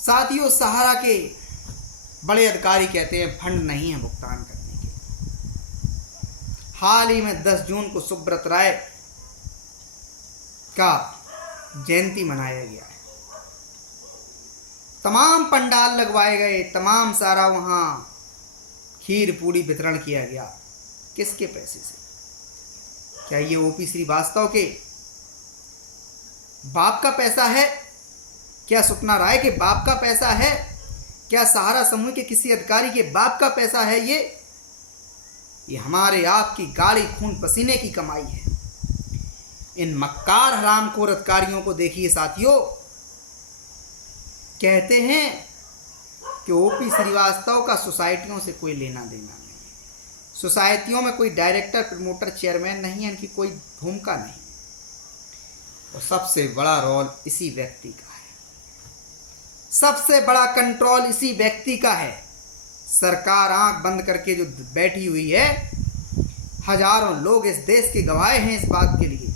साथियों, सहारा के बड़े अधिकारी कहते हैं फंड नहीं है भुगतान करने के। हाल ही में 10 जून को सुब्रत राय का जयंती मनाया गया है। तमाम पंडाल लगवाए गए, तमाम सारा वहां खीर पूड़ी वितरण किया गया। किसके पैसे से? क्या ये ओपी श्रीवास्तव के बाप का पैसा है? क्या स्वप्ना राय के बाप का पैसा है? क्या सहारा समूह के किसी अधिकारी के बाप का पैसा है? ये हमारे आपकी गाड़ी खून पसीने की कमाई है। इन मक्कार हरामखोर अधिकारियों को देखिए साथियों, कहते हैं कि ओपी श्रीवास्तव का सोसाइटियों से कोई लेना देना नहीं, सोसाइटियों में कोई डायरेक्टर, प्रमोटर, चेयरमैन नहीं है, इनकी कोई भूमिका नहीं। और सबसे बड़ा रोल इसी व्यक्ति का है, सबसे बड़ा कंट्रोल इसी व्यक्ति का है। सरकार आंख बंद करके जो बैठी हुई है, हजारों लोग इस देश के गवाह हैं इस बात के लिए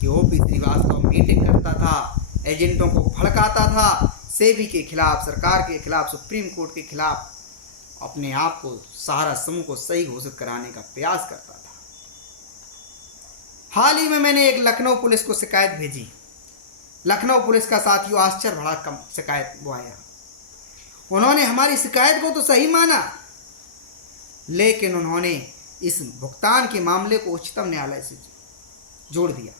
कि ओपी श्रीवास्तव मीटिंग करता था, एजेंटों को भड़काता था, सेबी के खिलाफ, सरकार के खिलाफ, सुप्रीम कोर्ट के खिलाफ अपने आप को, सहारा समूह को सही घोषित कराने का प्रयास करता था। हाल ही में मैंने एक लखनऊ पुलिस को शिकायत भेजी। लखनऊ पुलिस का साथियों आश्चर्य भरा कम शिकायत वो आया। उन्होंने हमारी शिकायत को तो सही माना, लेकिन उन्होंने इस भुगतान के मामले को उच्चतम न्यायालय से जोड़ दिया।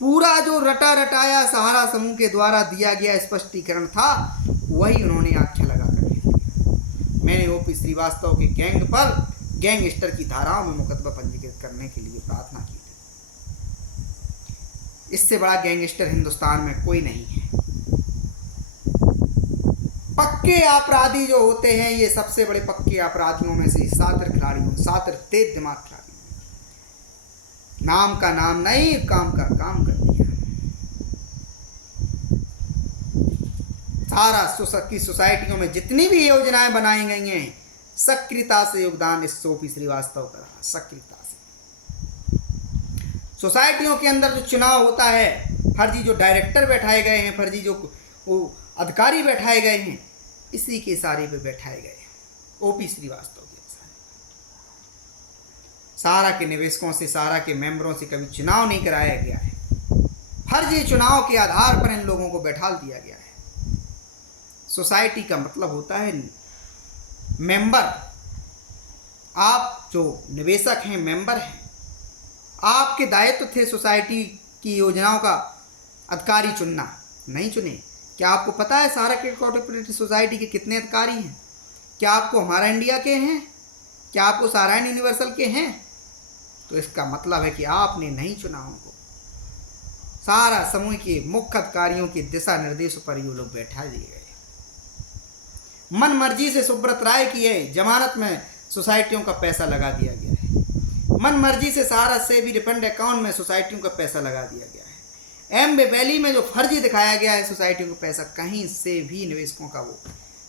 पूरा जो रटा रटाया सहारा समूह के द्वारा दिया गया स्पष्टीकरण था, वही उन्होंने आख्या लगा कर लिख दिया। मैंने ओपी श्रीवास्तव के गैंग पर गैंगस्टर की धाराओं में मुकदमा पंजीकृत करने के लिए प्रार्थना की थी। इससे बड़ा गैंगस्टर हिंदुस्तान में कोई नहीं है। पक्के अपराधी जो होते हैं, ये सबसे बड़े पक्के अपराधियों में से सातिर खिलाड़ियों, सातिर तेज दिमाग खिलाड़ियों, नाम का नाम नहीं, काम का काम कर दिया। सारा की सोसाइटियों में जितनी भी योजनाएं बनाई गई हैं, सक्रियता से योगदान इस ओपी श्रीवास्तव का रहा, सक्रियता से। सोसाइटियों के अंदर जो चुनाव होता है, फर्जी जो डायरेक्टर बैठाए गए हैं, फर्जी जो अधिकारी बैठाए गए हैं, इसी के इशारे पे बैठाए गए हैं ओपी श्रीवास्तव के। सहारा के निवेशकों से, सहारा के मेंबरों से कभी चुनाव नहीं कराया गया है। फर्जी चुनाव के आधार पर इन लोगों को बैठा दिया गया है। सोसाइटी का मतलब होता है मेंबर। आप जो निवेशक हैं, मेंबर हैं, आपके दायित्व थे सोसाइटी की योजनाओं का अधिकारी चुनना, नहीं चुने। क्या आपको पता है सहारा के कोऑपरेटिव सोसाइटी के कितने अधिकारी हैं? क्या आपको हमारा इंडिया के हैं? क्या आपको सहारा यूनिवर्सल के हैं? तो इसका मतलब है कि आपने नहीं चुना उनको। सहारा समूह के मुख्य अधिकारियों के दिशा निर्देशों पर ये लोग बैठा दिए गए। मन मर्जी से सुब्रत राय की है जमानत में सोसाइटियों का पैसा लगा दिया गया है। मन मर्जी से सहारा से भी रिफंड अकाउंट में सोसाइटियों का पैसा लगा दिया गया है। एमबे वैली में जो फर्जी दिखाया गया है सोसाइटियों को पैसा, कहीं से भी निवेशकों का वो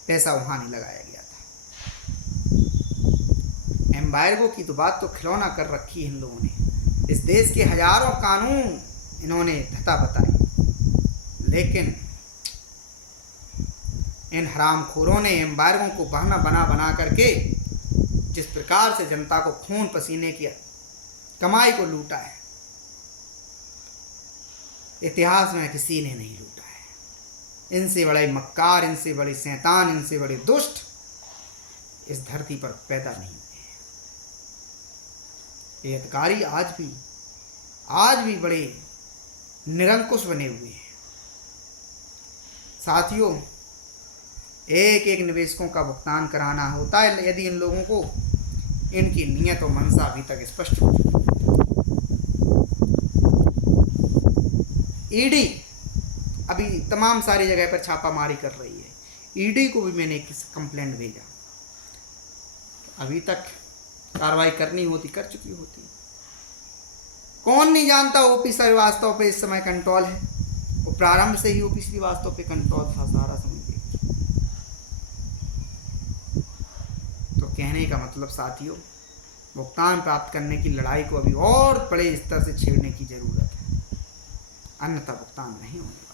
पैसा वहां नहीं लगाया गया था। एम्बायर्गो की तो बात तो खिलौना कर रखी है इन लोगों ने। इस देश के हजारों कानून इन्होंने धता बताई, लेकिन इन हरामखोरों ने एम्बायर्गो को बहाना बना करके जिस प्रकार से जनता को खून पसीने की कमाई को लूटा है, इतिहास में किसी ने नहीं लूटा है। इनसे बड़े मक्कार, इनसे बड़े शैतान, इनसे बड़े दुष्ट इस धरती पर पैदा नहीं हुए। ये अधिकारी आज भी बड़े निरंकुश बने हुए हैं। साथियों, एक एक निवेशकों का भुगतान कराना होता है यदि इन लोगों को इनकी नियत और मंशा अभी तक स्पष्ट हो चुकी। ईडी अभी तमाम सारी जगह पर छापामारी कर रही है। ईडी को भी मैंने एक कंप्लेंट भेजा, अभी तक कार्रवाई करनी होती कर चुकी होती। कौन नहीं जानता ओपी श्रीवास्तव पे इस समय कंट्रोल है। वो प्रारंभ से ही ओपी श्रीवास्तव पे कंट्रोल था सहारा समूह। तो कहने का मतलब साथियों, भुगतान प्राप्त करने की लड़ाई को अभी और बड़े स्तर से छेड़ने की जरूरत है, अन्यथा भुगतान नहीं होगा।